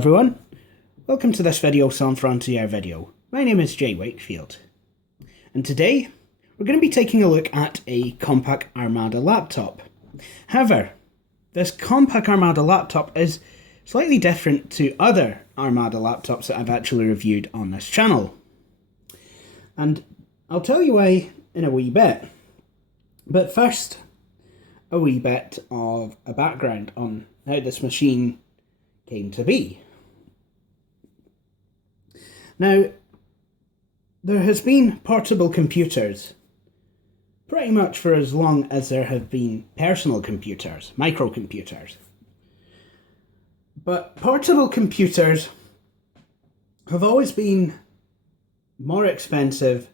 everyone, welcome to this video Sans Frontier video. My name is Jay Wakefield, and today we're going to be taking a look at a Compaq Armada laptop. However, this Compaq Armada laptop is slightly different to other Armada laptops that I've actually reviewed on this channel. And I'll tell you why in a wee bit. But first, a wee bit of a background on how this machine came to be. Now, there has been portable computers pretty much for as long as there have been personal computers, microcomputers. But portable computers have always been more expensive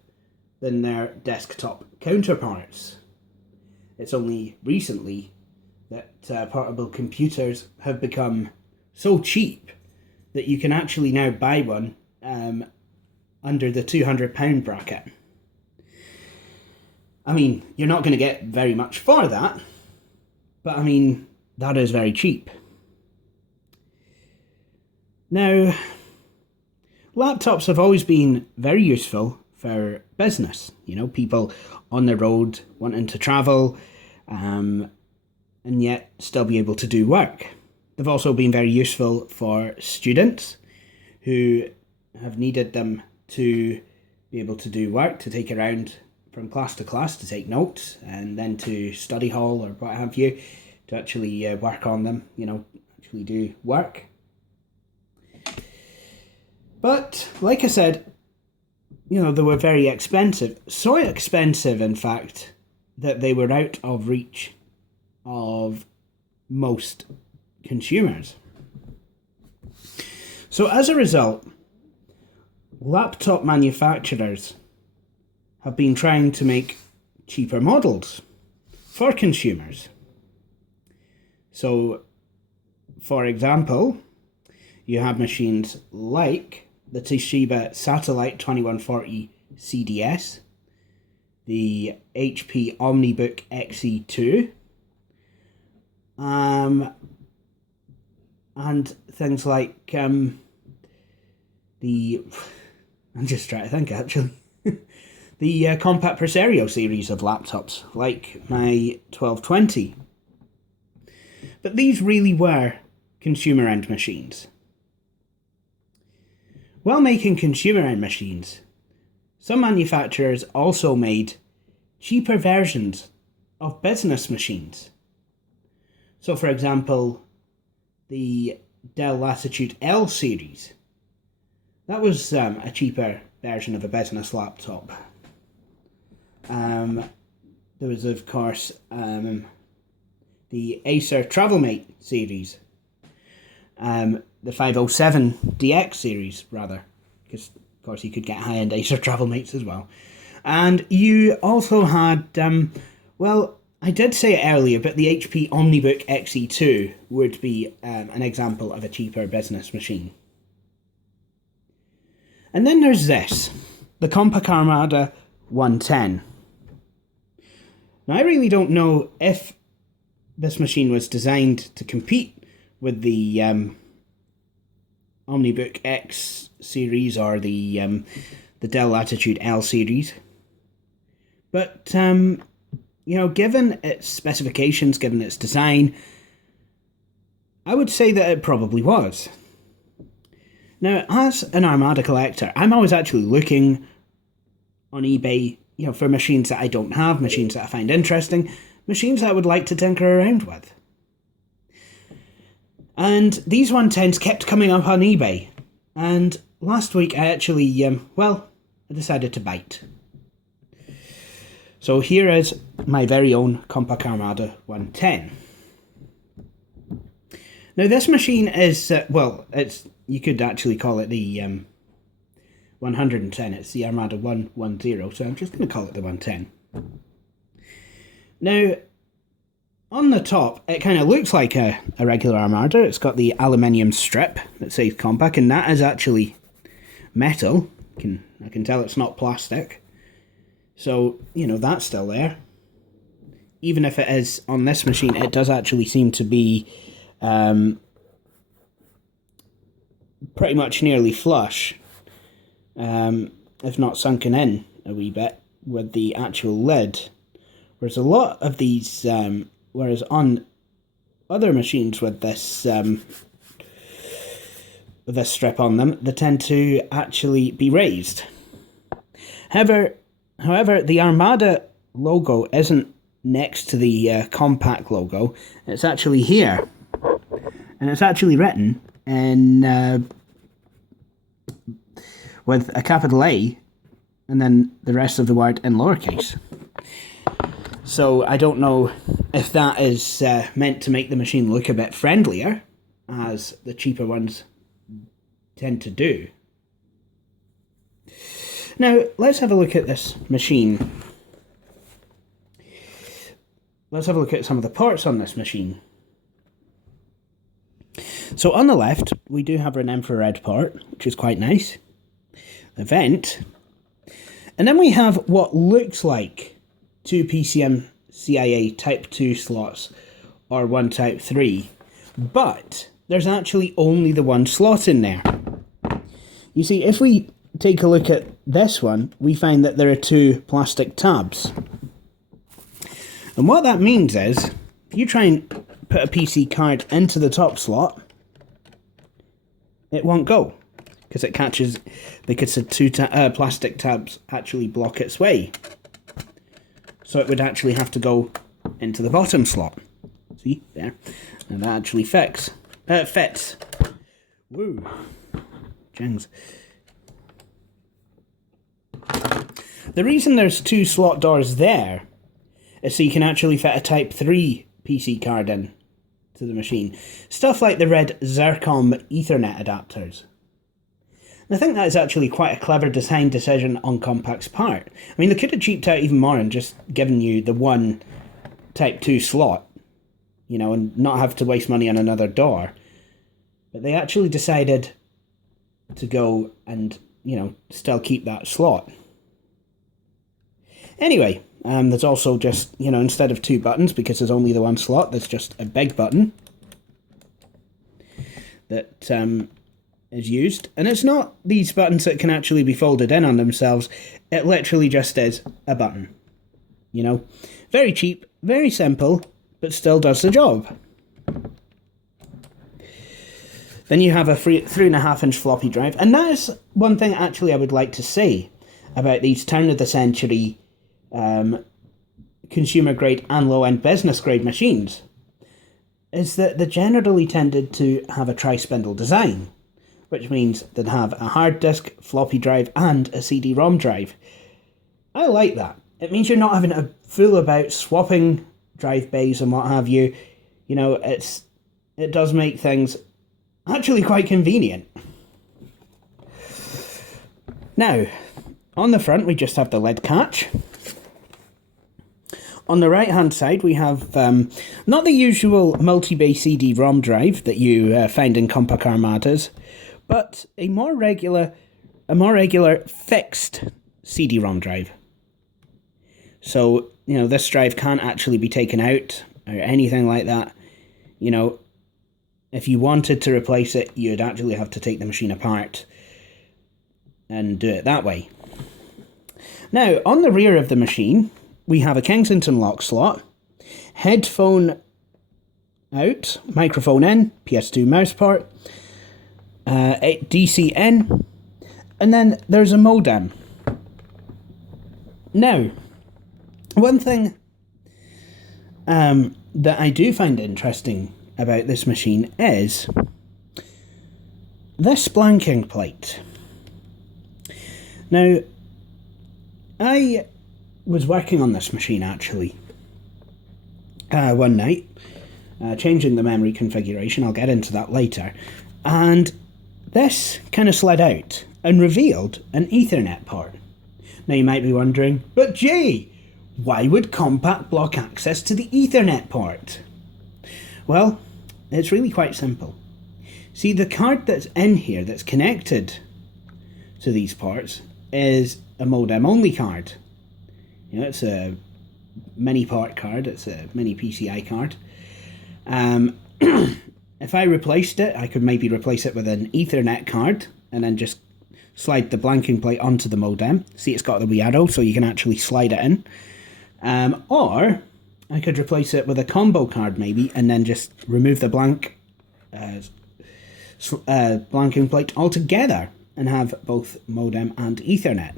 than their desktop counterparts. It's only recently that portable computers have become so cheap that you can actually now buy one under the £200 bracket. I mean, you're not going to get very much for that, but I mean, that is very cheap. Now, laptops have always been very useful for business. You know, people on the road wanting to travel and yet still be able to do work. They've also been very useful for students who have needed them to be able to do work, to take around from class to class, to take notes, and then to study hall or what have you, to actually work on them, you know, actually do work. But, like I said, you know, they were very expensive. So expensive, in fact, that they were out of reach of most consumers. So as a result, laptop manufacturers have been trying to make cheaper models for consumers. So, for example, you have machines like the Toshiba Satellite 2140 CDS, the HP OmniBook XE2, and things like I'm just trying to think actually, the Compaq Presario series of laptops, like my 1220. But these really were consumer-end machines. While making consumer-end machines, some manufacturers also made cheaper versions of business machines. So, for example, the Dell Latitude L series. That was a cheaper version of a business laptop. There was, of course, the Acer TravelMate series. The 507 DX series, rather. Because, of course, you could get high-end Acer TravelMates as well. And you also had, well, I did say it earlier, but the HP OmniBook XE2 would be an example of a cheaper business machine. And then there's this, the Compaq Armada 110. Now, I really don't know if this machine was designed to compete with the OmniBook X series or the Dell Latitude L series. But, you know, given its specifications, given its design, I would say that it probably was. Now, as an Armada collector, I'm always actually looking on eBay, you know, for machines that I don't have, machines that I find interesting, machines that I would like to tinker around with. And these 110s kept coming up on eBay. And last week I actually, I decided to bite. So here is my very own Compaq Armada 110. Now this machine is, you could actually call it the 110. It's the Armada 110, so I'm just going to call it the 110. Now, on the top, it kind of looks like a regular Armada. It's got the aluminium strip that says Compaq, and that is actually metal. I can tell it's not plastic. So, you know, that's still there. Even if it is on this machine, it does actually seem to be pretty much nearly flush, if not sunken in a wee bit with the actual lid. Whereas a lot of these, whereas on other machines with this strip on them, they tend to actually be raised. However, the Armada logo isn't next to the Compaq logo. It's actually here, and it's actually written in with a capital A, and then the rest of the word in lowercase. So I don't know if that is meant to make the machine look a bit friendlier, as the cheaper ones tend to do. Now, let's have a look at this machine. Let's have a look at some of the parts on this machine. So on the left, we do have an infrared part, which is quite nice. A vent. And then we have what looks like two PCM-CIA Type 2 slots, or one Type 3. But there's actually only the one slot in there. You see, if we take a look at this one, we find that there are two plastic tabs. And what that means is, if you try and put a PC card into the top slot, it won't go, because it catches, because the two plastic tabs actually block its way. So it would actually have to go into the bottom slot. See, there. And that actually fits. Woo. Jings. The reason there's two slot doors there is so you can actually fit a Type 3 PC card in to the machine. Stuff like the red Zircon Ethernet adapters. And I think that is actually quite a clever design decision on Compaq's part. I mean, they could have cheaped out even more and just given you the one Type 2 slot, you know, and not have to waste money on another door. But they actually decided to go and, you know, still keep that slot. Anyway, there's also just, you know, instead of two buttons, because there's only the one slot, there's just a big button that is used. And it's not these buttons that can actually be folded in on themselves. It literally just is a button. You know, very cheap, very simple, but still does the job. Then you have a 3.5-inch floppy drive. And that is one thing actually I would like to say about these turn-of-the-century consumer grade and low-end business grade machines, is that they generally tended to have a tri-spindle design, which means they'd have a hard disk, floppy drive, and a CD-ROM drive. I like that. It means you're not having to fool about swapping drive bays and what have you. You know, it does make things actually quite convenient. Now, on the front we just have the lid catch. On the right hand side we have not the usual multi-bay CD-ROM drive that you find in Compaq Armadas, but a more regular fixed CD-ROM drive. So, you know, this drive can't actually be taken out or anything like that. You know, if you wanted to replace it, you'd actually have to take the machine apart and do it that way. Now, on the rear of the machine, we have a Kensington lock slot, headphone out, microphone in, PS2 mouse port, DC in, and then there's a modem. Now, one thing that I do find interesting about this machine is this blanking plate. Now, I was working on this machine actually one night, changing the memory configuration. I'll get into that later, and this kind of slid out and revealed an Ethernet port. Now you might be wondering, but Jay, why would Compaq block access to the Ethernet port? Well, it's really quite simple. See, the card that's in here that's connected to these ports is a modem only card. You know, it's a mini port card, it's a mini PCI card. if I replaced it, I could maybe replace it with an Ethernet card and then just slide the blanking plate onto the modem. See, it's got the wee arrow, so you can actually slide it in. Or I could replace it with a combo card maybe, and then just remove the blanking plate altogether and have both modem and Ethernet.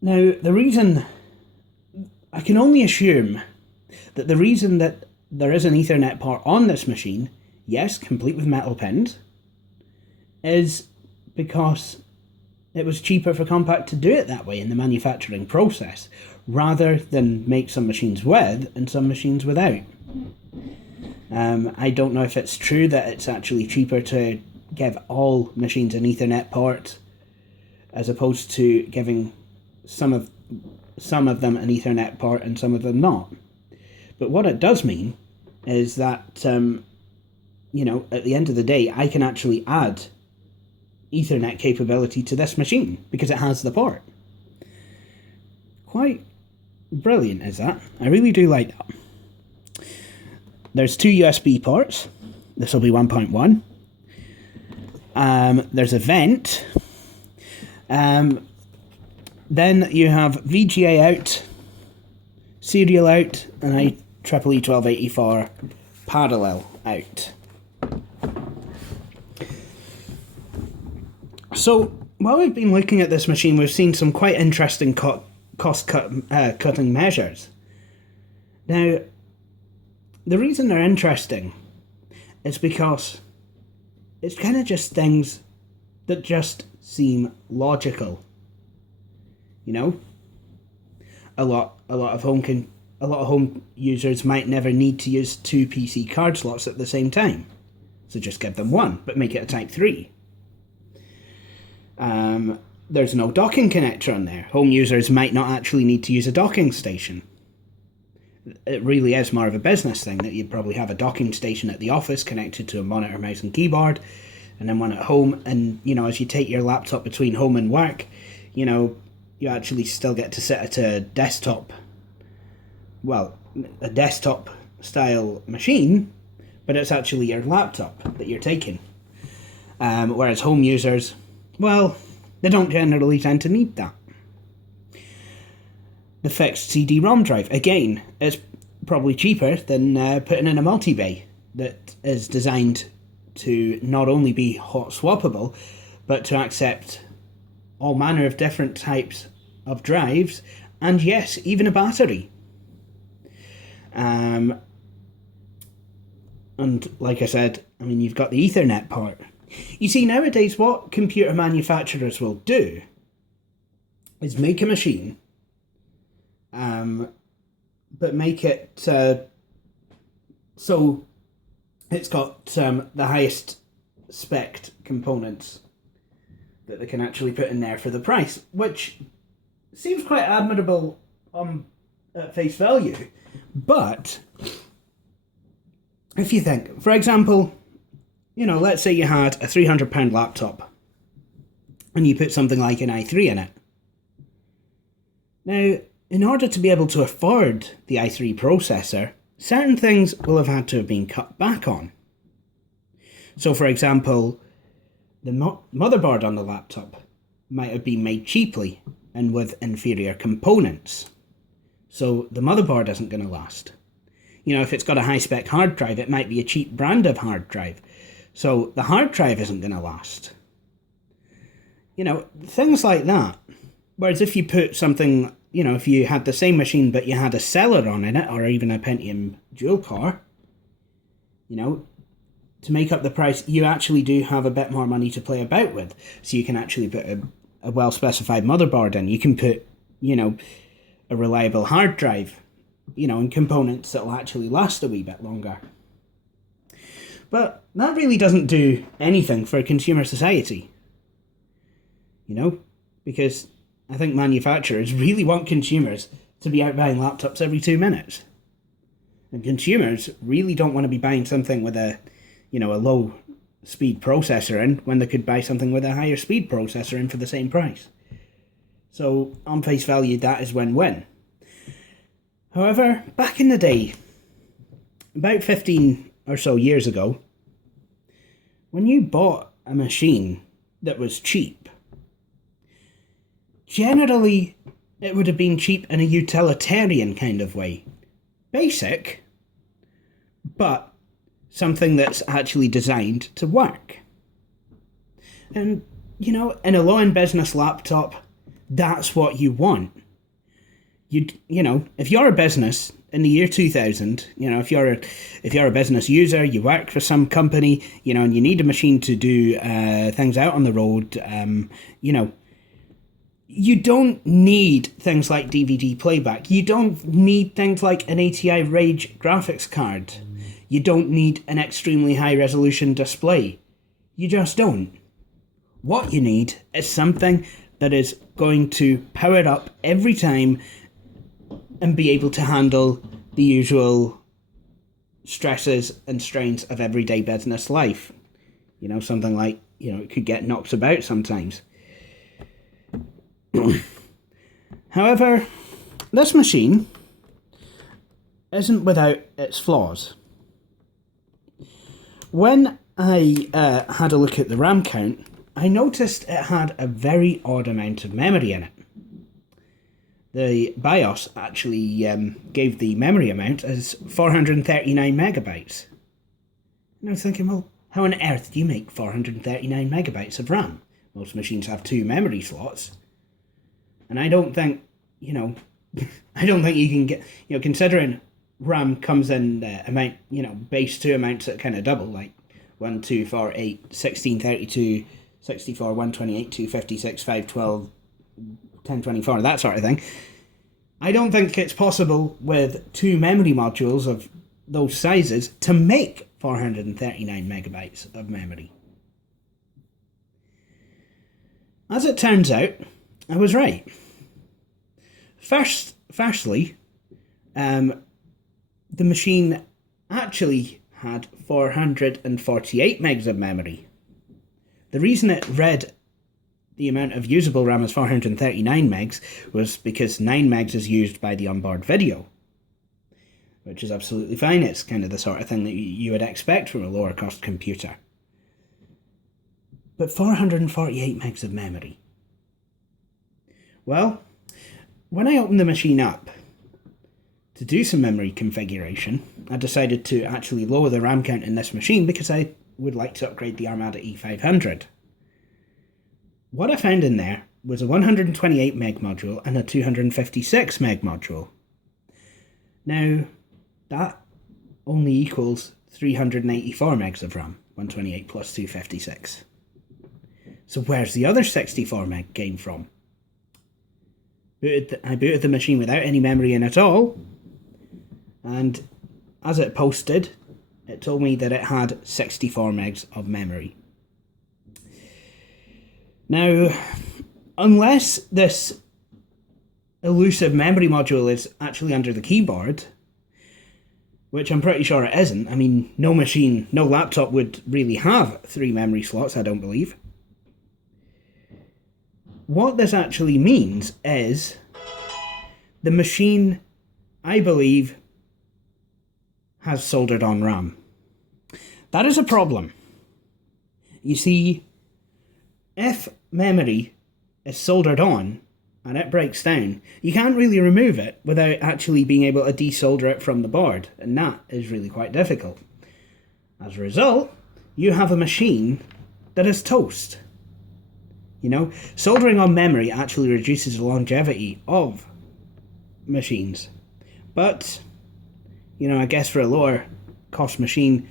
Now, the reason, I can only assume that the reason that there is an Ethernet port on this machine, yes, complete with metal pins, is because it was cheaper for Compaq to do it that way in the manufacturing process, rather than make some machines with and some machines without. I don't know if it's true that it's actually cheaper to give all machines an Ethernet port as opposed to giving some of them an Ethernet port and some of them not. But what it does mean is that, you know, at the end of the day, I can actually add Ethernet capability to this machine because it has the port. Quite brilliant is that. I really do like that. There's two USB ports. This will be 1.1. There's a vent. Then you have VGA out, serial out, and IEEE 1284 parallel out. So, while we've been looking at this machine, we've seen some quite interesting cost-cutting measures. Now, the reason they're interesting is because it's kind of just things that just seem logical. You know, a lot of home users might never need to use two PC card slots at the same time, so just give them one, but make it a Type 3. There's no docking connector on there. Home users might not actually need to use a docking station. It really is more of a business thing that you'd probably have a docking station at the office connected to a monitor, mouse and keyboard, and then one at home. And, you know, as you take your laptop between home and work, you know, you actually still get to sit at a desktop style machine, but it's actually your laptop that you're taking. Whereas home users, well, they don't generally tend to need that. The fixed CD-ROM drive, again, is probably cheaper than putting in a multi-bay that is designed to not only be hot swappable, but to accept all manner of different types of drives, and yes, even a battery. And like I said, I mean, you've got the Ethernet port. You see, nowadays what computer manufacturers will do is make a machine, but make it so it's got the highest spec'd components that they can actually put in there for the price, which seems quite admirable at face value. But if you think, for example, you know, let's say you had a £300 laptop and you put something like an i3 in it. Now, in order to be able to afford the i3 processor, certain things will have had to have been cut back on. So, for example, the motherboard on the laptop might have been made cheaply and with inferior components. So the motherboard isn't going to last. You know, if it's got a high-spec hard drive, it might be a cheap brand of hard drive. So the hard drive isn't going to last. You know, things like that. Whereas if you put something, you know, if you had the same machine but you had a Celeron in it, or even a Pentium dual core, you know, to make up the price, you actually do have a bit more money to play about with. So you can actually put a well-specified motherboard in. You can put, you know, a reliable hard drive, you know, and components that will actually last a wee bit longer. But that really doesn't do anything for consumer society, you know, because I think manufacturers really want consumers to be out buying laptops every 2 minutes. And consumers really don't want to be buying something with a, you know, a low speed processor in when they could buy something with a higher speed processor in for the same price. So on face value, that is win-win. However, back in the day, about 15 or so years ago, when you bought a machine that was cheap, generally it would have been cheap in a utilitarian kind of way. Basic, but something that's actually designed to work. And, you know, in a low-end business laptop, that's what you want. You know, if you're a business in the year 2000, you know, if you're a business user, you work for some company, you know, and you need a machine to do things out on the road, you know, you don't need things like DVD playback. You don't need things like an ATI Rage graphics card. You don't need an extremely high resolution display. You just don't. What you need is something that is going to power up every time and be able to handle the usual stresses and strains of everyday business life. You know, something like, you know, it could get knocked about sometimes. However, this machine isn't without its flaws. When I had a look at the RAM count, I noticed it had a very odd amount of memory in it. The BIOS actually gave the memory amount as 439 megabytes. And I was thinking, well, how on earth do you make 439 megabytes of RAM? Most machines have 2 memory slots. And I don't think, you know, I don't think you can get, you know, considering RAM comes in amount, you know, base 2 amounts that kind of double, like 1, 2, 4, 8, 16, 32, 64, 128, 256, 512, 1024, that sort of thing. I don't think it's possible with 2 memory modules of those sizes to make 439 megabytes of memory. As it turns out, I was right. Firstly, the machine actually had 448 megs of memory. The reason it read the amount of usable RAM as 439 megs was because 9 megs is used by the onboard video, which is absolutely fine. It's kind of the sort of thing that you would expect from a lower cost computer. But 448 megs of memory. Well, when I opened the machine up to do some memory configuration, I decided to actually lower the RAM count in this machine because I would like to upgrade the Armada E500. What I found in there was a 128 meg module and a 256 meg module. Now, that only equals 384 megs of RAM, 128 plus 256. So where's the other 64 meg came from? I booted the machine without any memory in at all, and as it posted, it told me that it had 64 megs of memory. Now, unless this elusive memory module is actually under the keyboard, which I'm pretty sure it isn't. I mean, no machine, no laptop would really have 3 memory slots, I don't believe. What this actually means is the machine, I believe, has soldered on RAM. That is a problem. You see, if memory is soldered on and it breaks down, you can't really remove it without actually being able to desolder it from the board, and that is really quite difficult. As a result, you have a machine that is toast. You know, soldering on memory actually reduces the longevity of machines. But, you know, I guess for a lower cost machine,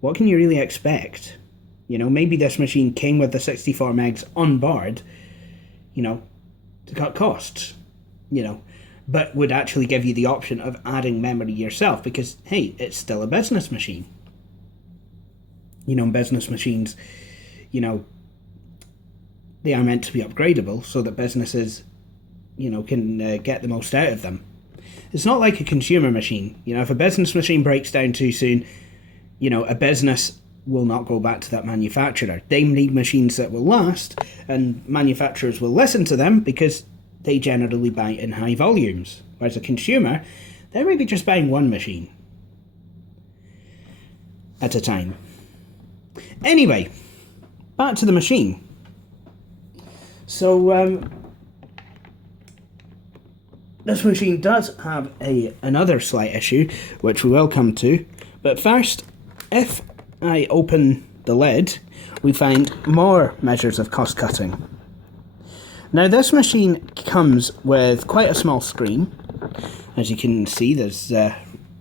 what can you really expect? You know, maybe this machine came with the 64 megs on board, you know, to cut costs, you know, but would actually give you the option of adding memory yourself because, hey, it's still a business machine. You know, business machines, you know, they are meant to be upgradable so that businesses, you know, can get the most out of them. It's not like a consumer machine. You know, if a business machine breaks down too soon, you know, a business will not go back to that manufacturer. They need machines that will last, and manufacturers will listen to them because they generally buy in high volumes. Whereas a consumer, they're maybe just buying one machine. at a time. Anyway, back to the machine. So this machine does have another slight issue, which we will come to. But first, if I open the lid, we find more measures of cost cutting. Now this machine comes with quite a small screen. As you can see, there's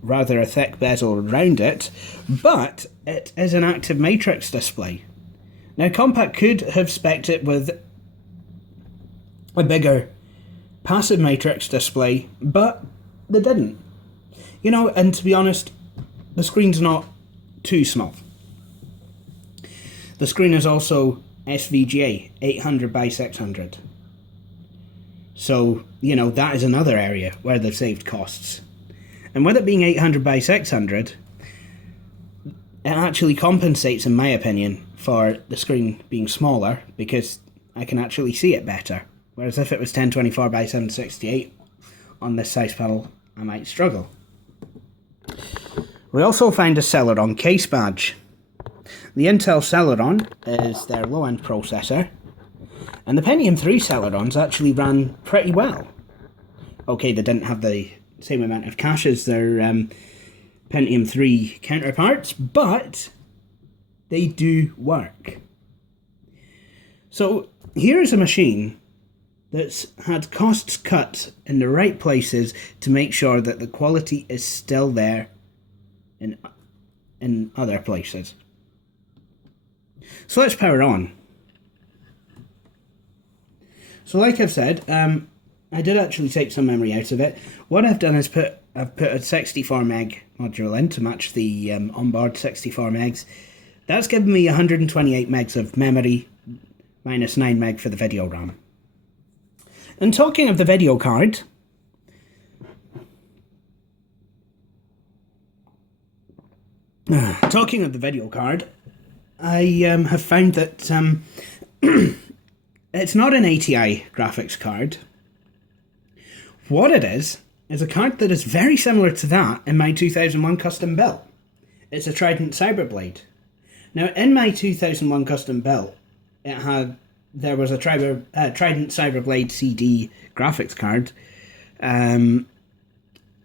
rather a thick bezel around it, but it is an active matrix display. Now Compaq could have spec'd it with a bigger passive matrix display, but they didn't. You know, and to be honest, the screen's not too small. The screen is also SVGA 800 by 600. So, you know, that is another area where they've saved costs. And with it being 800 by 600, it actually compensates, in my opinion, for the screen being smaller, because I can actually see it better. Whereas if it was 1024 by 768 on this size panel, I might struggle. We also find a Celeron case badge. The Intel Celeron is their low-end processor, and the Pentium 3 Celerons actually ran pretty well. Okay, they didn't have the same amount of cache as their Pentium 3 counterparts, but they do work. So here's a machine that's had costs cut in the right places to make sure that the quality is still there in other places. So let's power on. So like I've said, I did actually take some memory out of it. What I've done is I've put a 64 meg module in to match the onboard 64 megs. That's given me 128 megs of memory, minus 9 meg for the video RAM. And talking of the video card, I have found that it's not an ATI graphics card. What it is a card that is very similar to that in my 2001 custom build. It's a Trident Cyberblade. Now, in my 2001 custom build, there was a Trident Cyberblade CD graphics card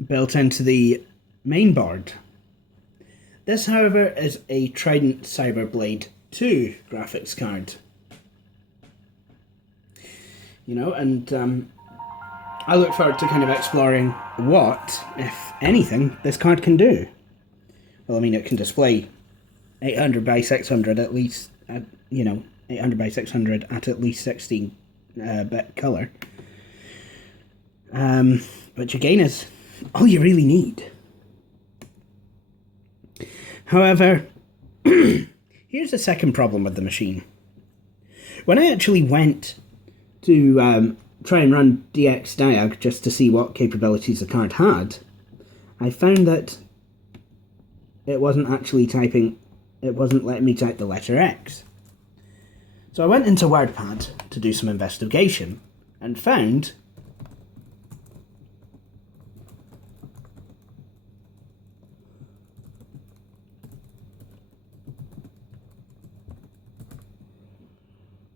built into the main board. This, however, is a Trident Cyberblade 2 graphics card. You know, and I look forward to kind of exploring what, if anything, this card can do. Well, I mean, it can display 800 by 600 at least, 800 by 600 at least 16-bit colour. Which again is all you really need. However, here's the second problem with the machine. When I actually went to try and run DXDiag just to see what capabilities the card had, I found that it wasn't letting me type the letter X. So I went into WordPad to do some investigation and found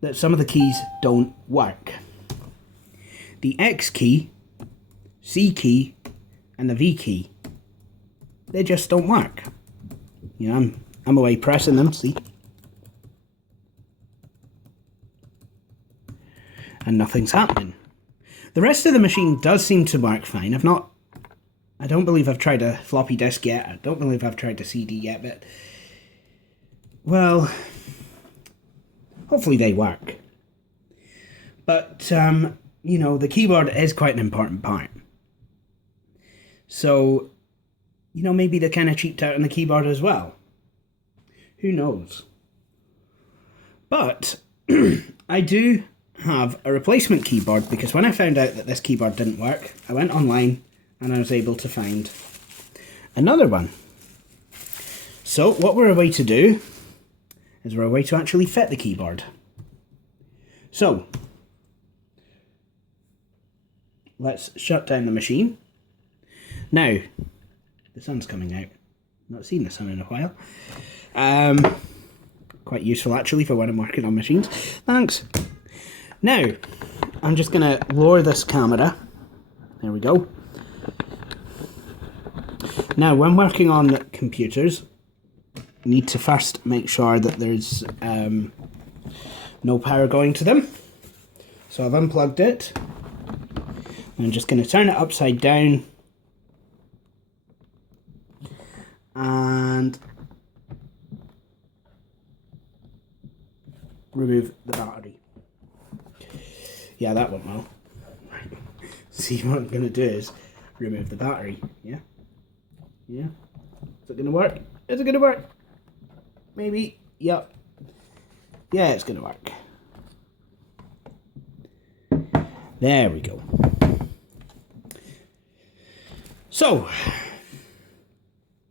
that some of the keys don't work. The X key, C key, and the V key, they just don't work. You know, I'm away pressing them, see? And nothing's happening. The rest of the machine does seem to work fine. I don't believe I've tried a floppy disk yet. I don't believe I've tried a CD yet, but, well, hopefully they work. But, you know, the keyboard is quite an important part. So, you know, maybe they kind of cheaped out on the keyboard as well. Who knows? But I do have a replacement keyboard, because when I found out that this keyboard didn't work, I went online and I was able to find another one. So what we're away to do is we're away to actually fit the keyboard. So let's shut down the machine. Now, the sun's coming out. Not seen this one in a while. Quite useful actually for when I'm working on machines. Thanks. Now, I'm just going to lower this camera. There we go. Now, when working on computers, you need to first make sure that there's no power going to them. So I've unplugged it. I'm just going to turn it upside down and remove the battery. Yeah, that went well. Right. See, what I'm going to do is remove the battery. Yeah? Yeah? Is it going to work? Is it going to work? Maybe. Yep. Yeah, it's going to work. There we go. So,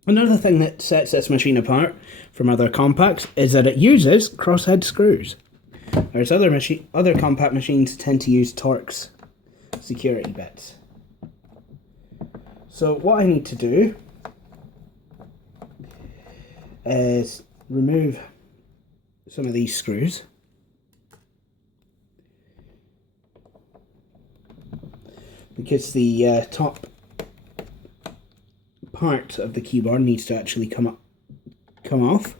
another thing that sets this machine apart from other Compaqs is that it uses crosshead screws. Whereas other Compaq machines tend to use Torx security bits. So what I need to do is remove some of these screws. Because the top part of the keyboard needs to actually come off,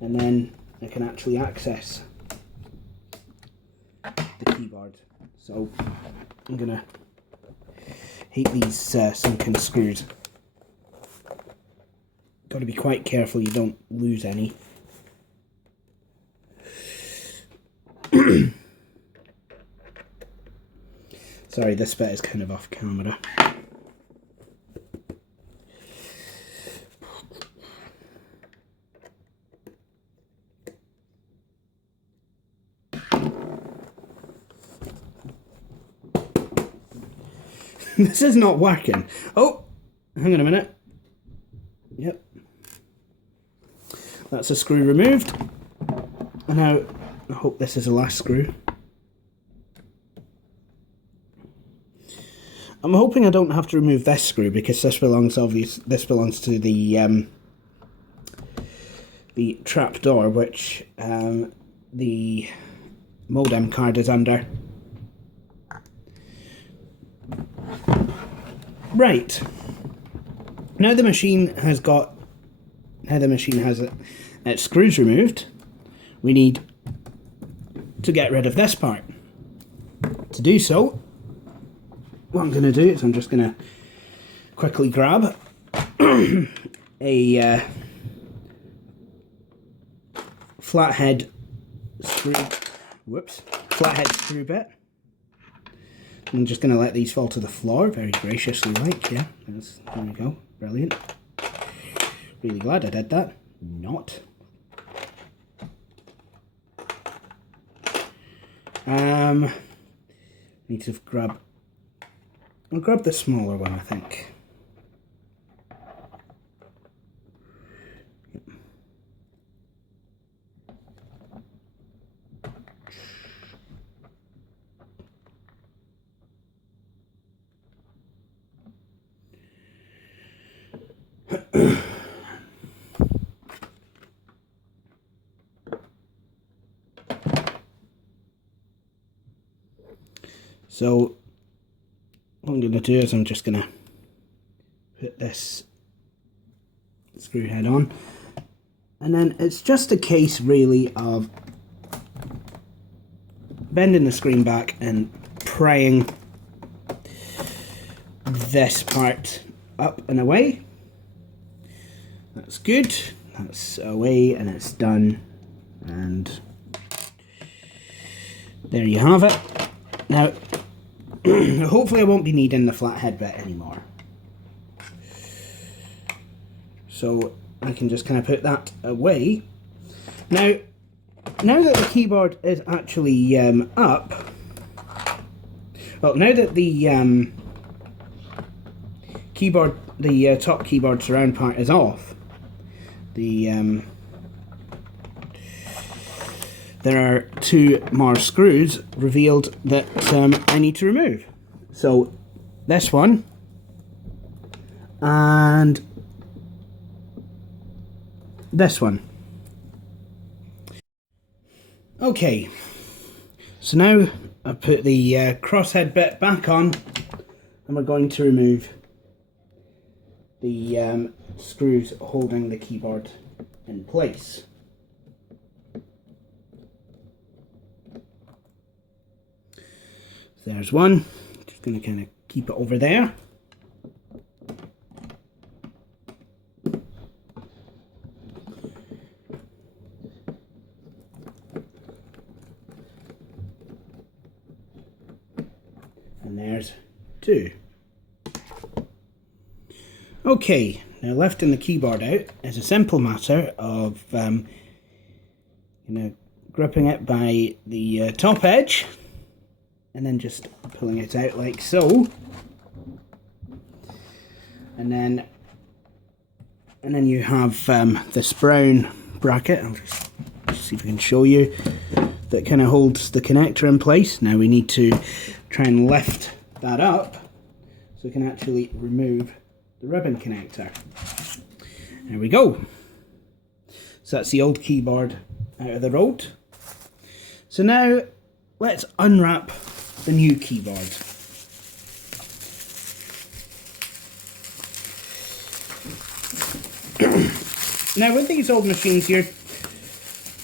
and then I can actually access the keyboard. So I'm gonna hate these sunken screws. Got to be quite careful you don't lose any. Sorry, this bit is kind of off camera. This is not working. Oh, hang on a minute. Yep. That's a screw removed. And now, I hope this is the last screw. I'm hoping I don't have to remove this screw because this belongs to the trap door, which the modem card is under. Right. Now the machine has its screws removed, we need to get rid of this part. To do so, what I'm going to do is I'm just going to quickly grab a flathead screw bit. I'm just going to let these fall to the floor, very graciously like, yeah, there we go, brilliant. Really glad I did that. Not. Need to I'll grab the smaller one, I think. So what I'm going to do is I'm just going to put this screw head on, and then it's just a case really of bending the screen back and prying this part up and away. That's good, that's away and it's done, and there you have it. Now hopefully I won't be needing the flathead bit anymore. So I can just kind of put that away. Now that the keyboard is actually up, well, now that the top keyboard surround part is off, there are two more screws revealed that I need to remove. So this one and this one. Okay, so now I've put the crosshead bit back on, and we're going to remove the screws holding the keyboard in place. There's one. Just going to kind of keep it over there. And there's two. Okay, now lifting the keyboard out is a simple matter of gripping it by the top edge and then just pulling it out like so, and then you have this brown bracket. I'll just see if I can show you, that kind of holds the connector in place. Now we need to try and lift that up so we can actually remove the ribbon connector. There we go. So that's the old keyboard out of the road. So now let's unwrap the new keyboard. Now with these old machines here,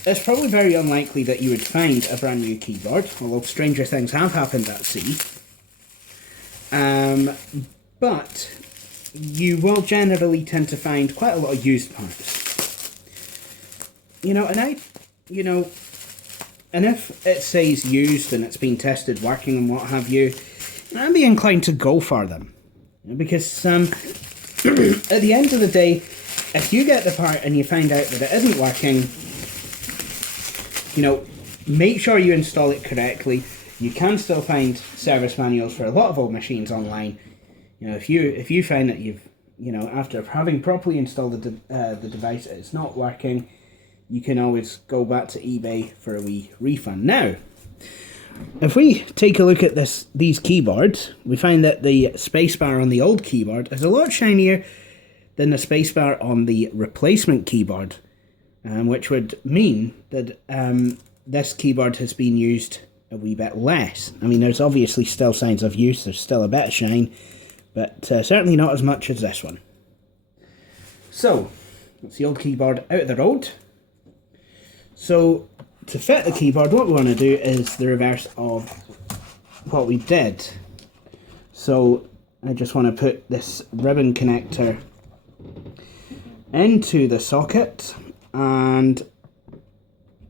it's probably very unlikely that you would find a brand new keyboard, although stranger things have happened at sea. But you will generally tend to find quite a lot of used parts. And if it says used and it's been tested working and what have you, I'd be inclined to go for them. Because at the end of the day, if you get the part and you find out that it isn't working, make sure you install it correctly. You can still find service manuals for a lot of old machines online. If you find that you've, after having properly installed the device, it's not working, you can always go back to eBay for a wee refund. Now, if we take a look at these keyboards, we find that the spacebar on the old keyboard is a lot shinier than the spacebar on the replacement keyboard, which would mean that this keyboard has been used a wee bit less. I mean, there's obviously still signs of use, there's still a bit of shine, but certainly not as much as this one. So, that's the old keyboard out of the road. So, to fit the keyboard, what we want to do is the reverse of what we did. So, I just want to put this ribbon connector into the socket and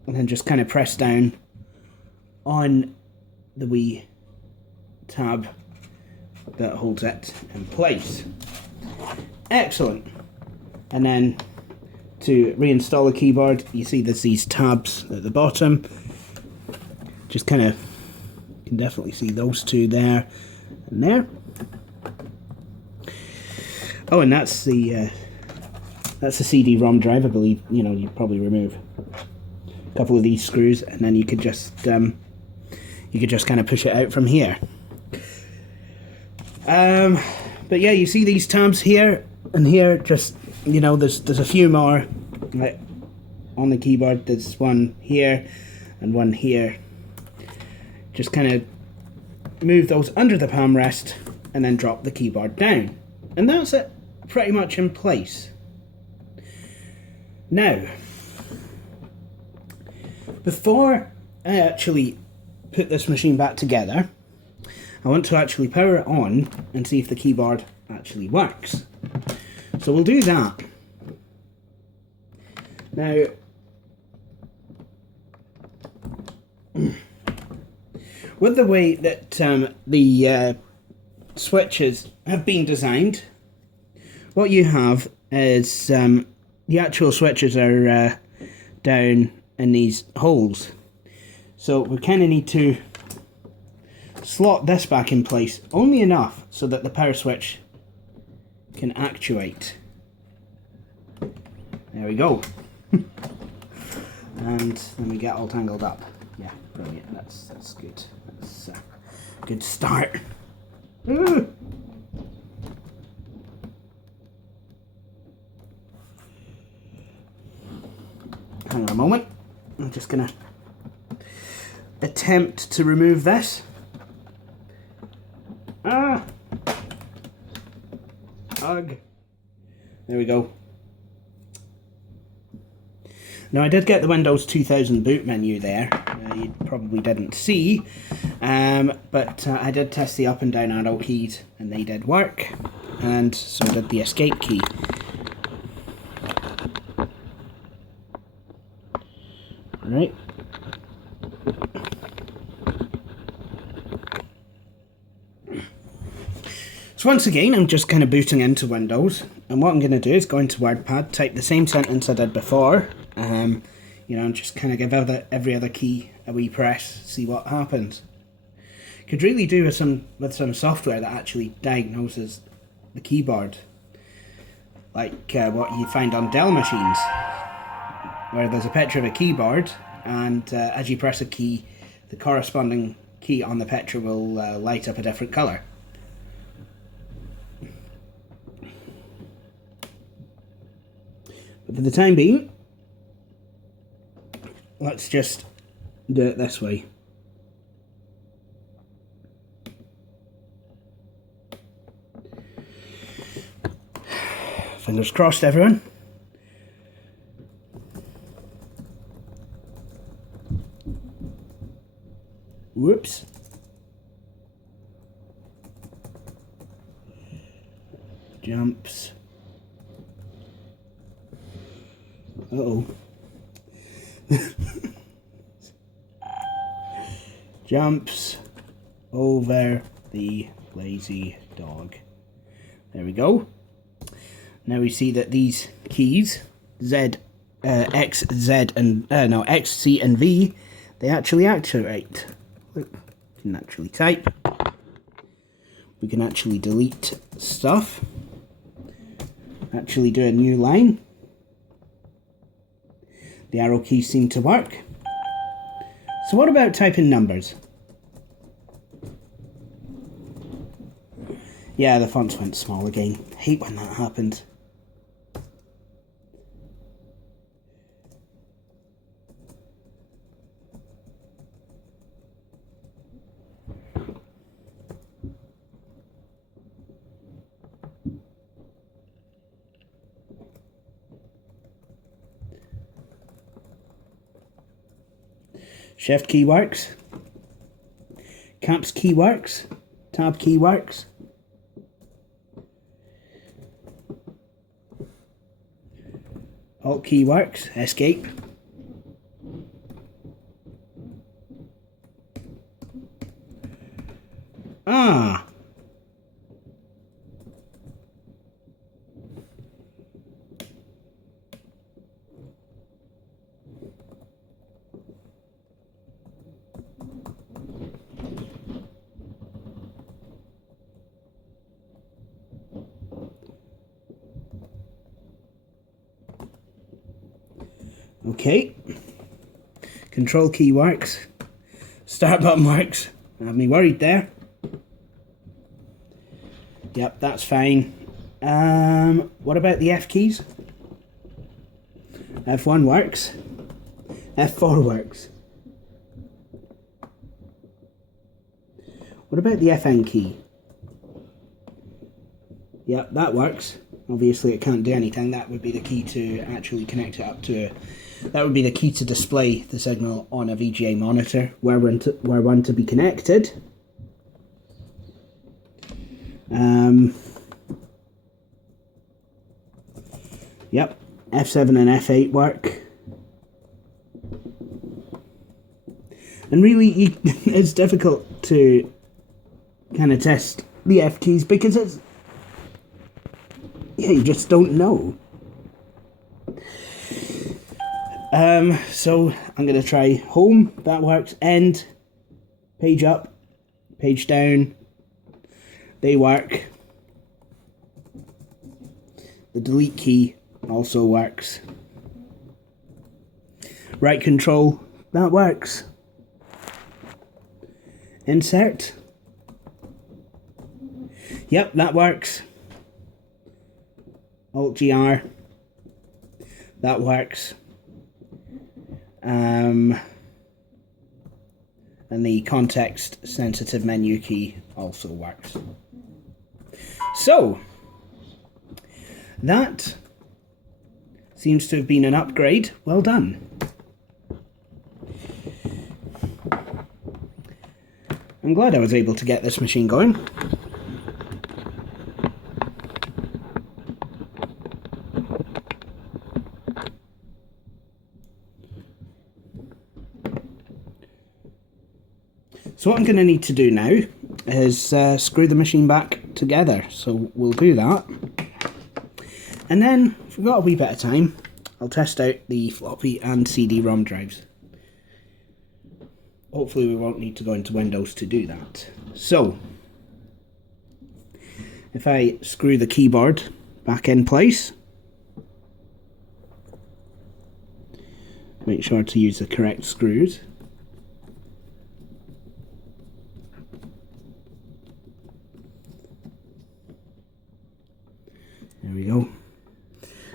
then just kind of press down on the wee tab that holds it in place. Excellent. And then to reinstall the keyboard, you see there's these tabs at the bottom. Just kind of, you can definitely see those two there and there. Oh, and that's the CD-ROM drive, I believe. You probably remove a couple of these screws, and then you could just kind of push it out from here. But yeah, you see these tabs here and here. Just there's a few more like on the keyboard. There's one here and one here. Just kind of move those under the palm rest and then drop the keyboard down, and that's it, pretty much in place. Now, before I actually put this machine back together, I want to actually power it on and see if the keyboard actually works. So we'll do that. Now, with the way that the switches have been designed, what you have is the actual switches are down in these holes. So we kind of need to slot this back in place only enough so that the power switch can actuate. There we go. And then we get all tangled up. Yeah, brilliant. That's good. That's a good start. just gonna attempt to remove this. Ah! Ugh. There we go. Now I did get the Windows 2000 boot menu there, you probably didn't see, but I did test the up and down arrow keys and they did work, and so did the escape key. Alright. So once again, I'm just kind of booting into Windows, and what I'm going to do is go into WordPad, type the same sentence I did before, you know, and just kind of give every other key a wee press, see what happens. Could really do with some software that actually diagnoses the keyboard, like what you find on Dell machines, where there's a picture of a keyboard, and as you press a key, the corresponding key on the picture will light up a different colour. But for the time being, let's just do it this way. Fingers crossed, everyone. Whoops. Jumps. Uh-oh. Jumps over the lazy dog. There we go. Now we see that these keys, X, Z, and X, C, and V, they actually activate. Look, we can actually type. We can actually delete stuff. Actually do a new line. The arrow keys seem to work. So what about typing numbers? Yeah, the fonts went small again. I hate when that happens. Shift key works. Caps key works. Tab key works. Alt key works. Escape. Ah! Okay, control key works, start button works, had me worried there. Yep, that's fine. What about the F keys? F1 works, F4 works. What about the FN key? Yep, that works. Obviously it can't do anything. That would be the key to actually connect it up to that would be the key to display the signal on a VGA monitor where one to be connected. Yep, F7 and F8 work. And really it's difficult to kind of test the F keys because it's you just don't know. So I'm going to try home, that works, end, page up, page down, they work. The delete key also works. Right control, that works. Insert. Yep, that works. Alt GR, that works. And the context sensitive menu key also works. So that seems to have been an upgrade. Well done. I'm glad I was able to get this machine going. So what I'm going to need to do now is screw the machine back together. So we'll do that. And then, if we've got a wee bit of time, I'll test out the floppy and CD-ROM drives. Hopefully we won't need to go into Windows to do that. So, if I screw the keyboard back in place, make sure to use the correct screws. There we go.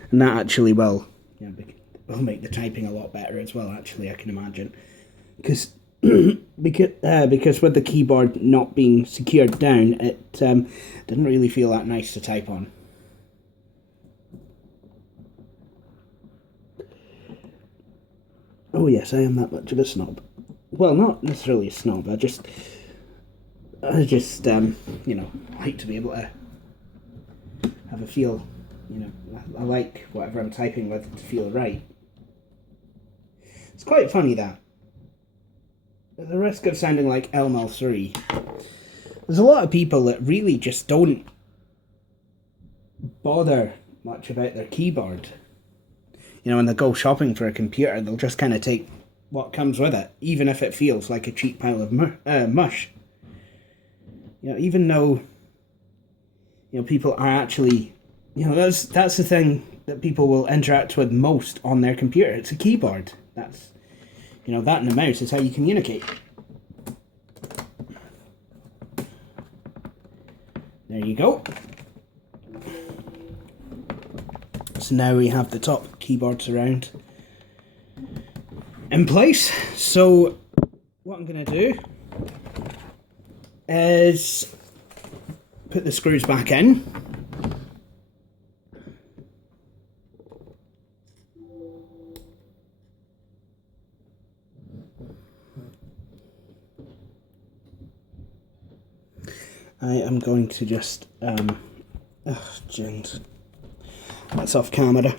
And that actually will make the typing a lot better as well, actually, I can imagine. Because with the keyboard not being secured down, it didn't really feel that nice to type on. Oh yes, I am that much of a snob. Well, not necessarily a snob, I just you know, like to be able to have a feel, you know, I like whatever I'm typing with to feel right. It's quite funny that, at the risk of sounding like Elmo 3, there's a lot of people that really just don't bother much about their keyboard. You know, when they go shopping for a computer, they'll just kind of take what comes with it, even if it feels like a cheap pile of mush. You know, even though, you know, people are actually, you know, that's the thing that people will interact with most on their computer. It's a keyboard. That's, you know, that and a mouse is how you communicate. There you go. So now we have the top keyboard surround in place. So what I'm going to do is put the screws back in. I am going to just, jeez, that's off camera.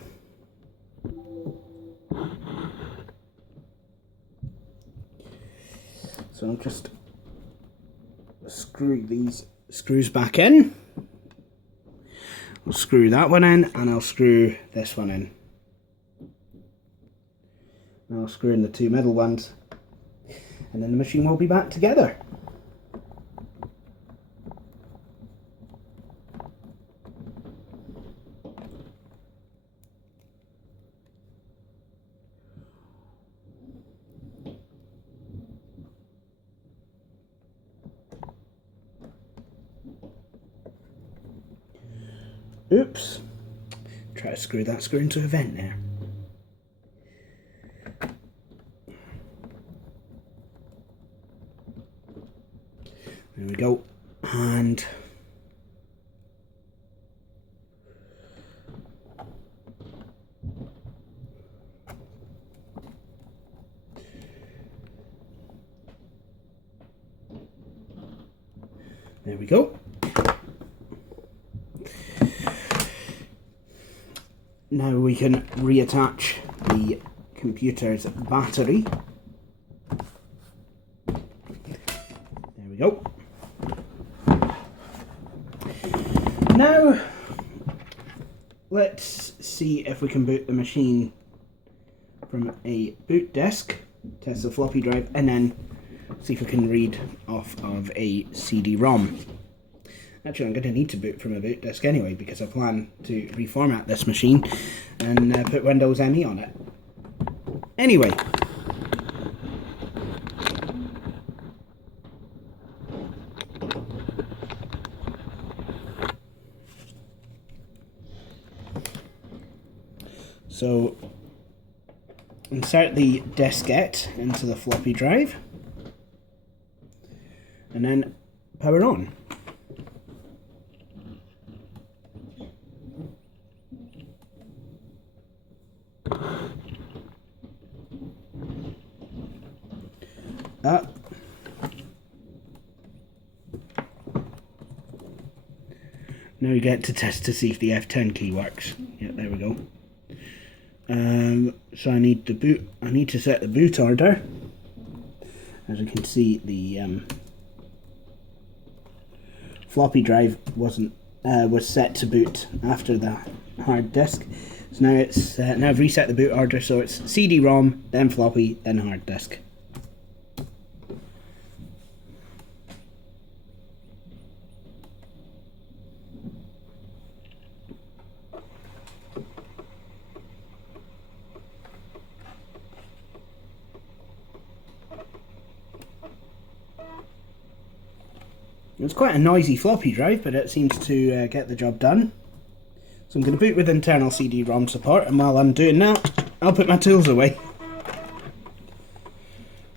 So I'll just screw these screws back in. I'll screw that one in, and I'll screw this one in. And I'll screw in the two middle ones, and then the machine will be back together. Oops. Try to screw that screw into a vent there. There we go. And there we go. Now we can reattach the computer's battery. There we go. Now, let's see if we can boot the machine from a boot disk, test the floppy drive, and then see if we can read off of a CD-ROM. Actually, I'm going to need to boot from a boot disk anyway, because I plan to reformat this machine and put Windows ME on it. Anyway. So, insert the diskette into the floppy drive, and then power on. Up. Now we get to test to see if the F10 key works. Yeah, there we go. So I need to set the boot order. As you can see, the floppy drive was set to boot after the hard disk. So now I've reset the boot order, so it's CD-ROM, then floppy, then hard disk. It's quite a noisy floppy drive, but it seems to get the job done. So I'm going to boot with internal CD-ROM support, and while I'm doing that, I'll put my tools away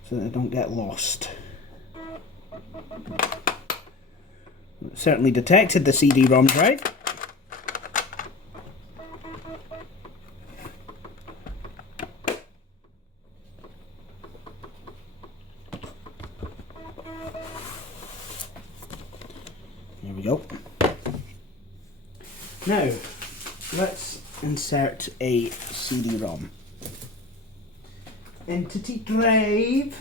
so that they don't get lost. It certainly detected the CD-ROM drive. There we go. Now, let's insert a CD-ROM. Entity drive.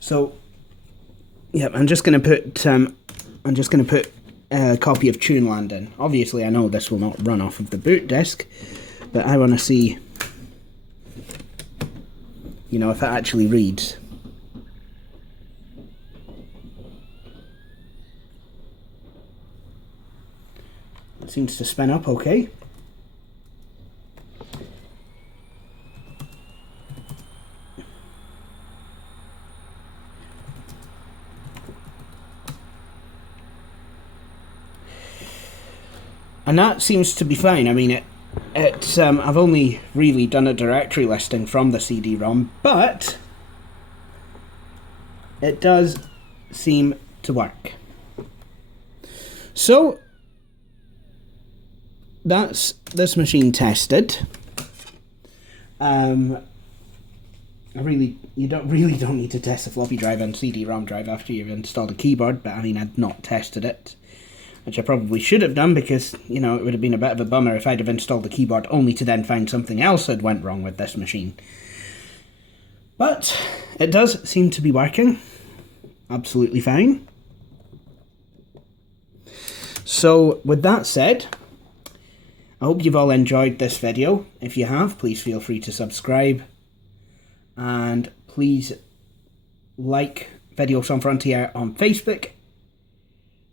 So, yeah, I'm just going to put a copy of Tuneland in. Obviously, I know this will not run off of the boot disk, but I want to see, you know, if it actually reads. It seems to spin up okay. And that seems to be fine. I mean, I've only really done a directory listing from the CD-ROM, but it does seem to work. So that's this machine tested. You don't need to test the floppy drive and CD-ROM drive after you've installed a keyboard, but I mean, I'd not tested it, which I probably should have done, because, you know, it would have been a bit of a bummer if I'd have installed the keyboard only to then find something else had went wrong with this machine. But it does seem to be working absolutely fine. So with that said, I hope you've all enjoyed this video. If you have, please feel free to subscribe, and please like Videos on Frontier on Facebook.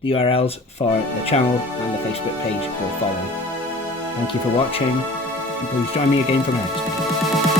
The URLs for the channel and the Facebook page will follow. Thank you for watching, and please join me again for next.